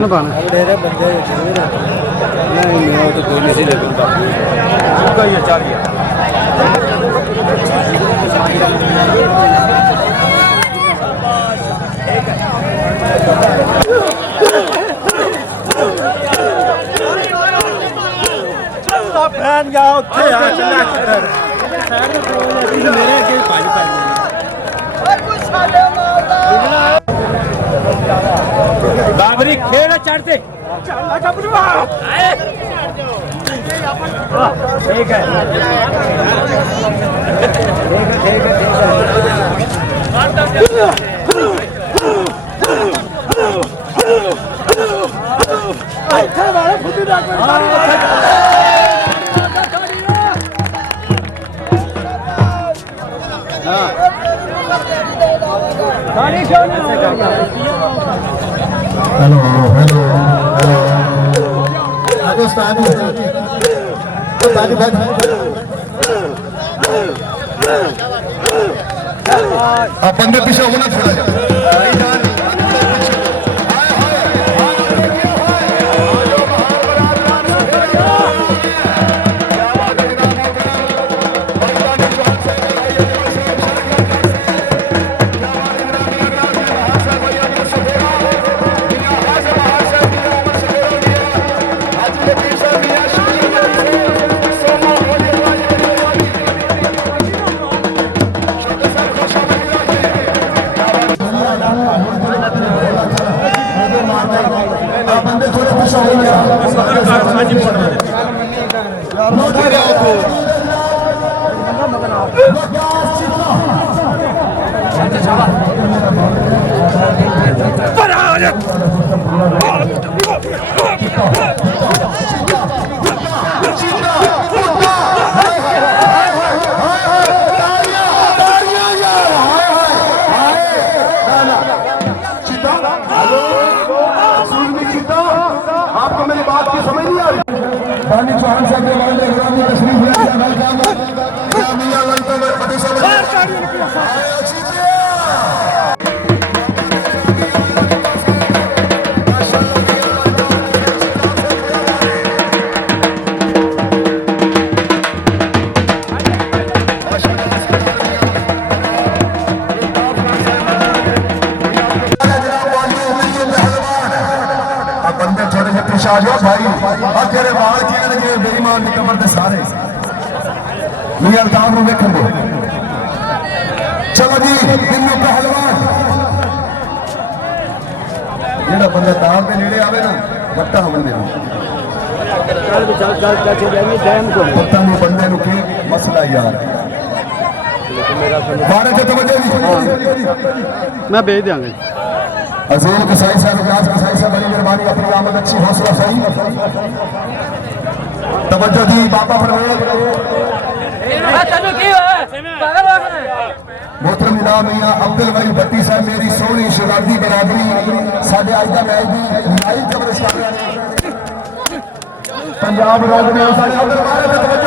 तेरे बंदे नहीं मैं तो कोई नहीं ले बंदा उसका ये चार गया फैन गया ਉੱਥੇ ਆ ਚੱਲਿਆ ਕਿੱਧਰ ਫੈਨ ਦਾ ਪ੍ਰੋਬਲਮ ਹੈ ਮੇਰੇ ਅੱਗੇ ਪਾਣੀ ਪਾਣੀ ਕੋਈ ਸਾਡੇ ਮਾਰਦਾ बाबरी खेल चढ़ते ठीक है हेलो हेलो हेलो आगे स्टार्ट बंदे पीछे होना थोड़ा आपको मेरी बात की समझ नहीं आ रही पानी चौहान साहब के बारे में तशरीफ आ जाओ भाई और तेरे बाल चीन के बेईमान की कमर के सारे मैं अल्ताफ को देखन दो चलो जी बिन्नू पहलवान जेड़ा बंदा दाल के नेड़े आवे ना वट्टा बंदे नु पता नहीं बंदे नु की मसला यार बारे से तवज्जो मैं भेज देंगे अजीम कसाई साहब व्यास कसाई साहब बड़ी मेहरबानी अपनी आमद अच्छी हौसला सही तवज्जो दी बाबा परवेज मोहतरम जनाब मियां अब्दुल वली भट्टी साहब मेरी सोहनी शराबी बरादरी साडे अज दा मैच दी लाइव कवरेज कर रहे हैं पंजाब रोड में साडे अब्दुल